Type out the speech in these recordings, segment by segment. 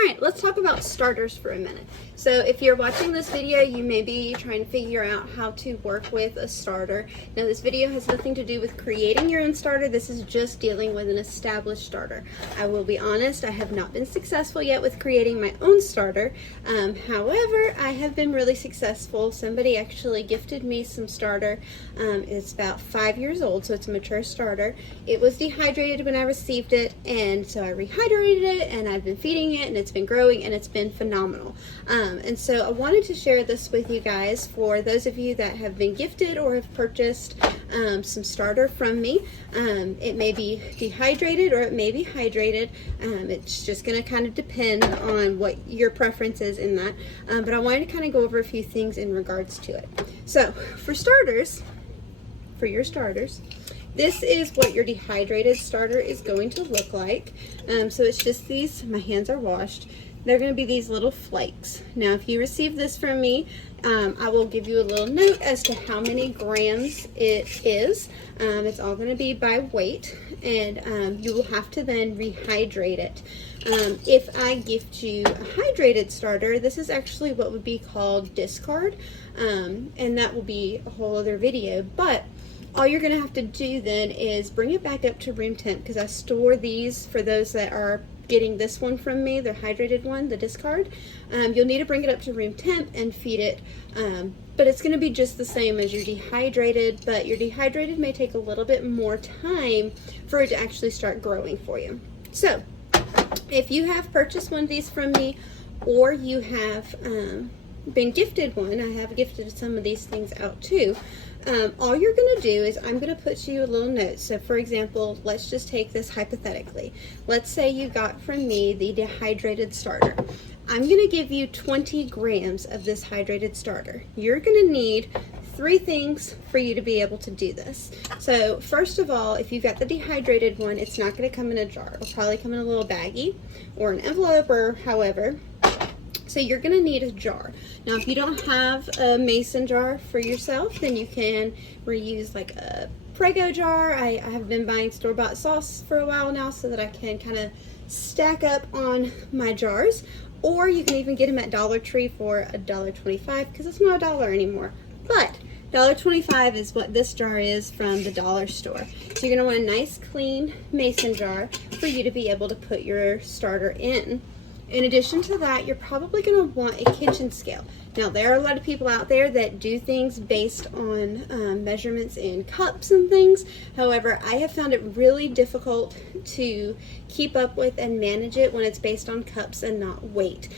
Alright, let's talk about starters for a minute. So if you're watching this video, you may be trying to figure out how to work with a starter. Now this video has nothing to do with creating your own starter. This is just dealing with an established starter. I will be honest, I have not been successful yet with creating my own starter. However, I have been really successful. Somebody actually gifted me some starter. It's about 5 years old, so it's a mature starter. It was dehydrated when I received it, and so I rehydrated it, and I've been feeding it, and it's been growing, and it's been phenomenal. And so I wanted to share this with you guys for those of you that have been gifted or have purchased some starter from me. It may be dehydrated or it may be hydrated. It's just going to kind of depend on what your preference is in that. But I wanted to kind of go over a few things in regards to it. So for starters, for your starters, this is what your dehydrated starter is going to look like. So it's just these, my hands are washed. They're going to be these little flakes. Now if you receive this from me, I will give you a little note as to how many grams it is. It's all going to be by weight, and you will have to then rehydrate it. If I gift you a hydrated starter, this is actually what would be called discard, and that will be a whole other video. But all you're going to have to do then is bring it back up to room temp, because I store these for those that are getting this one from me, the hydrated one, the discard. You'll need to bring it up to room temp and feed it, but it's going to be just the same as your dehydrated, but your dehydrated may take a little bit more time for it to actually start growing for you. So if you have purchased one of these from me, or you have been gifted one, I have gifted some of these things out too. All you're going to do is I'm going to put you a little note. So for example, let's just take this hypothetically. Let's say you got from me the dehydrated starter. I'm going to give you 20 grams of this hydrated starter. You're going to need 3 things for you to be able to do this. So first of all, if you've got the dehydrated one, it's not going to come in a jar. It'll probably come in a little baggie or an envelope or however. So you're going to need a jar. Now if you don't have a mason jar for yourself, then you can reuse like a Prego jar. I have been buying store-bought sauce for a while now so that I can kind of stack up on my jars. Or you can even get them at Dollar Tree for $1.25, because it's not $1 anymore. But $1.25 is what this jar is from the dollar store. So you're going to want a nice clean mason jar for you to be able to put your starter in. In addition to that, you're probably going to want a kitchen scale. Now, there are a lot of people out there that do things based on measurements in cups and things. However, I have found it really difficult to keep up with and manage it when it's based on cups and not weight.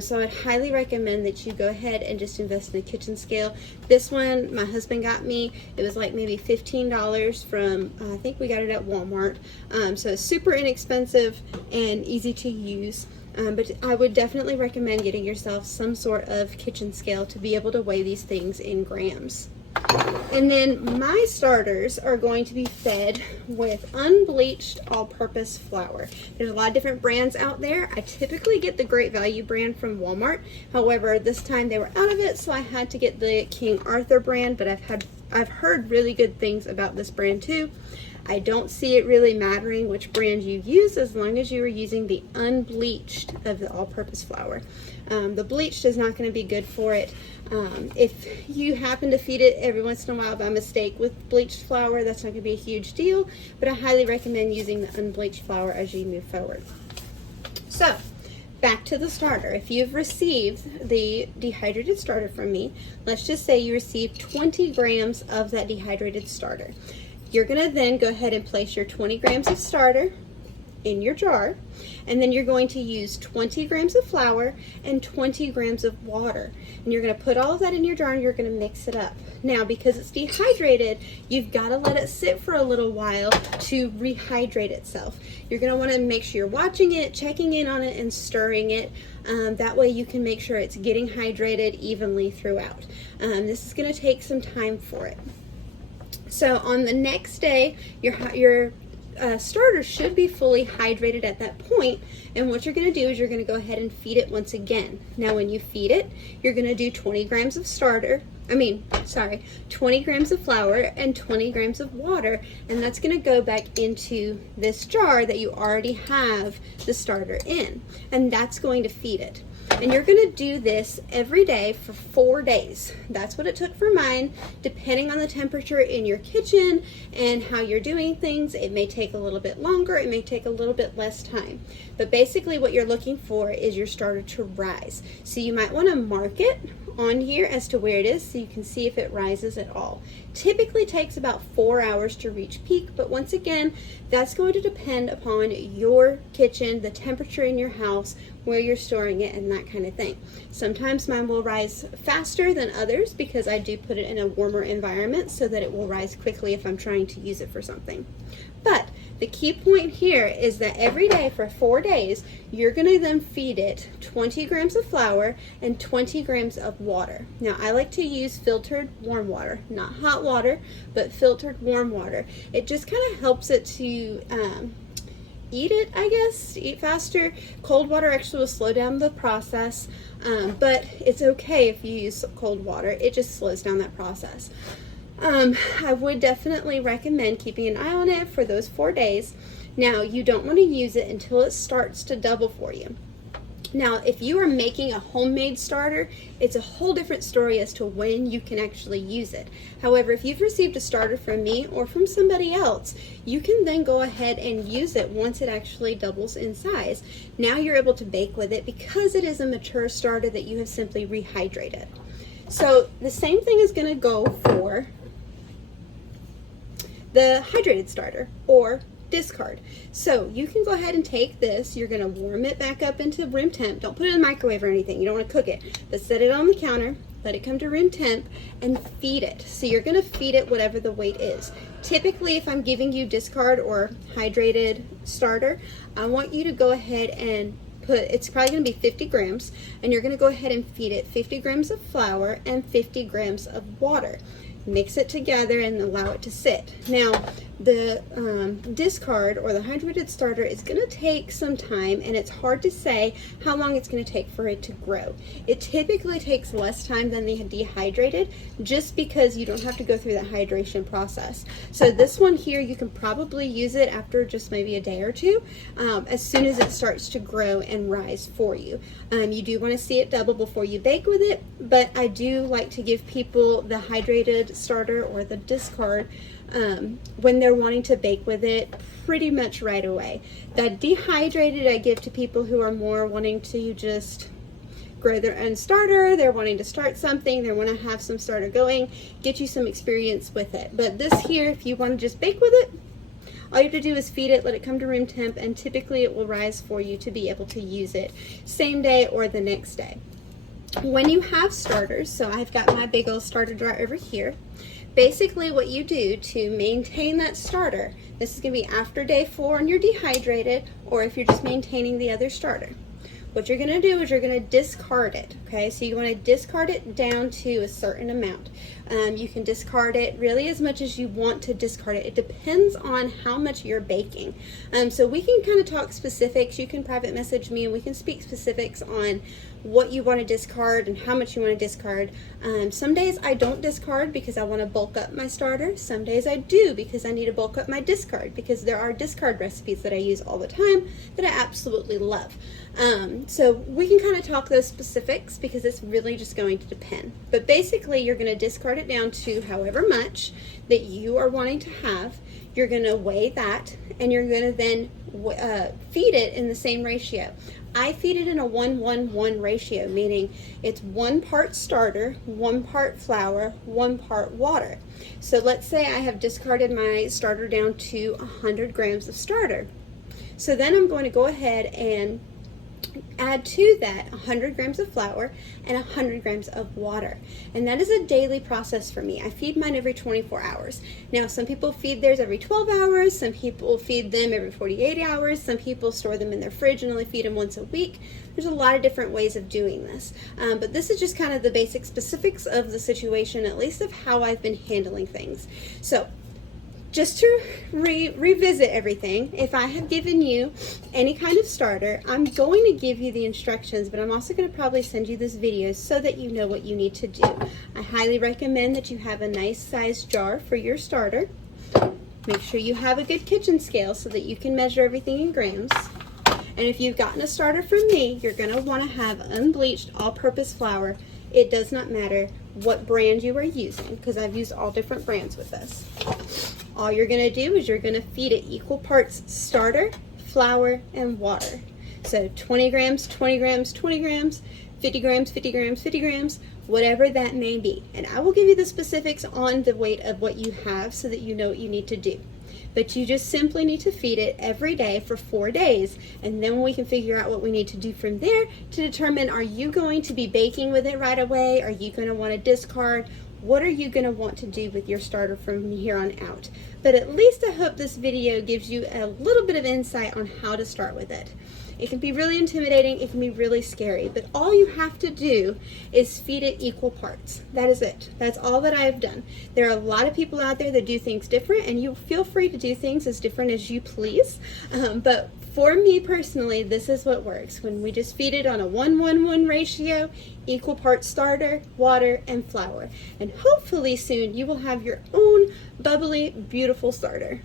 So I'd highly recommend that you go ahead and just invest in a kitchen scale. This one, my husband got me. It was like maybe $15 from, I think we got it at Walmart. So it's super inexpensive and easy to use. But I would definitely recommend getting yourself some sort of kitchen scale to be able to weigh these things in grams. And then my starters are going to be fed with unbleached all-purpose flour. There's a lot of different brands out there. I typically get the Great Value brand from Walmart. However, this time they were out of it, so I had to get the King Arthur brand, but I've heard really good things about this brand too. I don't see it really mattering which brand you use as long as you are using the unbleached of the all-purpose flour. The bleached is not going to be good for it. If you happen to feed it every once in a while by mistake with bleached flour, that's not going to be a huge deal, but I highly recommend using the unbleached flour as you move forward. So, back to the starter. If you've received the dehydrated starter from me, let's just say you received 20 grams of that dehydrated starter. You're going to then go ahead and place your 20 grams of starter in your jar, and then you're going to use 20 grams of flour and 20 grams of water, and you're going to put all of that in your jar and you're going to mix it up. Now because it's dehydrated, you've got to let it sit for a little while to rehydrate itself. You're going to want to make sure you're watching it, checking in on it, and stirring it. That way you can make sure it's getting hydrated evenly throughout. This is going to take some time for it. So on the next day, your starter should be fully hydrated at that point, and what you're going to do is you're going to go ahead and feed it once again. Now when you feed it, you're going to do 20 grams of 20 grams of flour and 20 grams of water, and that's going to go back into this jar that you already have the starter in, and that's going to feed it. And you're going to do this every day for 4 days. That's what it took for mine. Depending on the temperature in your kitchen and how you're doing things, it may take a little bit longer, it may take a little bit less time. But basically what you're looking for is your starter to rise. So you might want to mark it on here as to where it is so you can see if it rises at all. Typically takes about 4 hours to reach peak, but once again, that's going to depend upon your kitchen, the temperature in your house, where you're storing it, and that kind of thing. Sometimes mine will rise faster than others because I do put it in a warmer environment so that it will rise quickly if I'm trying to use it for something. But the key point here is that every day for 4 days, you're going to then feed it 20 grams of flour and 20 grams of water. Now, I like to use filtered warm water, not hot water, but filtered warm water. It just kind of helps it to eat it, I guess, eat faster. Cold water actually will slow down the process, but it's okay if you use cold water. It just slows down that process. I would definitely recommend keeping an eye on it for those 4 days. Now, you don't want to use it until it starts to double for you. Now, if you are making a homemade starter, it's a whole different story as to when you can actually use it. However, if you've received a starter from me or from somebody else, you can then go ahead and use it once it actually doubles in size. Now you're able to bake with it because it is a mature starter that you have simply rehydrated. So the same thing is going to go for the hydrated starter or discard. So you can go ahead and take this, you're going to warm it back up into room temp. Don't put it in the microwave or anything, you don't want to cook it, but set it on the counter, let it come to room temp, and feed it. So you're going to feed it whatever the weight is. Typically, if I'm giving you discard or hydrated starter, I want you to go ahead and it's probably going to be 50 grams, and you're going to go ahead and feed it 50 grams of flour and 50 grams of water. Mix it together and allow it to sit. Now, the discard or the hydrated starter is going to take some time, and it's hard to say how long it's going to take for it to grow. It typically takes less time than the dehydrated just because you don't have to go through that hydration process. So this one here, you can probably use it after just maybe a day or two, as soon as it starts to grow and rise for you. You do want to see it double before you bake with it, but I do like to give people the hydrated starter or the discard when they're wanting to bake with it pretty much right away. The dehydrated I give to people who are more wanting to just grow their own starter, they're wanting to start something, they want to have some starter going, get you some experience with it. But this here, if you want to just bake with it, all you have to do is feed it, let it come to room temp, and typically it will rise for you to be able to use it same day or the next day. When you have starters, so I've got my big old starter jar over here. Basically what you do to maintain that starter, this is going to be after day 4 and you're dehydrated, or if you're just maintaining the other starter. What you're going to do is you're going to discard it, okay? So you want to discard it down to a certain amount. You can discard it really as much as you want to discard it. It depends on how much you're baking. So we can kind of talk specifics. You can private message me and we can speak specifics on what you want to discard and how much you want to discard. Some days I don't discard because I want to bulk up my starter. Some days I do because I need to bulk up my discard, because there are discard recipes that I use all the time that I absolutely love. So we can kind of talk those specifics because it's really just going to depend. But basically you're going to discard it down to however much that you are wanting to have. You're going to weigh that, and you're going to then feed it in the same ratio. I feed it in a 1-1-1 ratio, meaning it's 1 part starter, 1 part flour, 1 part water. So let's say I have discarded my starter down to 100 grams of starter. So then I'm going to go ahead and add to that 100 grams of flour and 100 grams of water. And that is a daily process for me. I feed mine every 24 hours. Now, some people feed theirs every 12 hours, some people feed them every 48 hours, some people store them in their fridge and only feed them once a week. There's a lot of different ways of doing this. But this is just kind of the basic specifics of the situation, at least of how I've been handling things. So just to revisit everything, if I have given you any kind of starter, I'm going to give you the instructions, but I'm also going to probably send you this video so that you know what you need to do. I highly recommend that you have a nice sized jar for your starter. Make sure you have a good kitchen scale so that you can measure everything in grams. And if you've gotten a starter from me, you're going to want to have unbleached all-purpose flour. It does not matter what brand you are using, because I've used all different brands with this. All you're going to do is you're going to feed it equal parts starter, flour, and water. So 20 grams, 20 grams, 20 grams, 50 grams, 50 grams, 50 grams, whatever that may be. And I will give you the specifics on the weight of what you have so that you know what you need to do. But you just simply need to feed it every day for 4 days, and then we can figure out what we need to do from there to determine, are you going to be baking with it right away? Are you going to want to discard? What are you going to want to do with your starter from here on out? But at least I hope this video gives you a little bit of insight on how to start with it. It can be really intimidating, it can be really scary, but all you have to do is feed it equal parts. That is it. That's all that I have done. There are a lot of people out there that do things different, and you feel free to do things as different as you please. But for me personally, this is what works. When we just feed it on a 1-1-1 ratio, equal parts starter, water, and flour. And hopefully soon you will have your own bubbly, beautiful starter.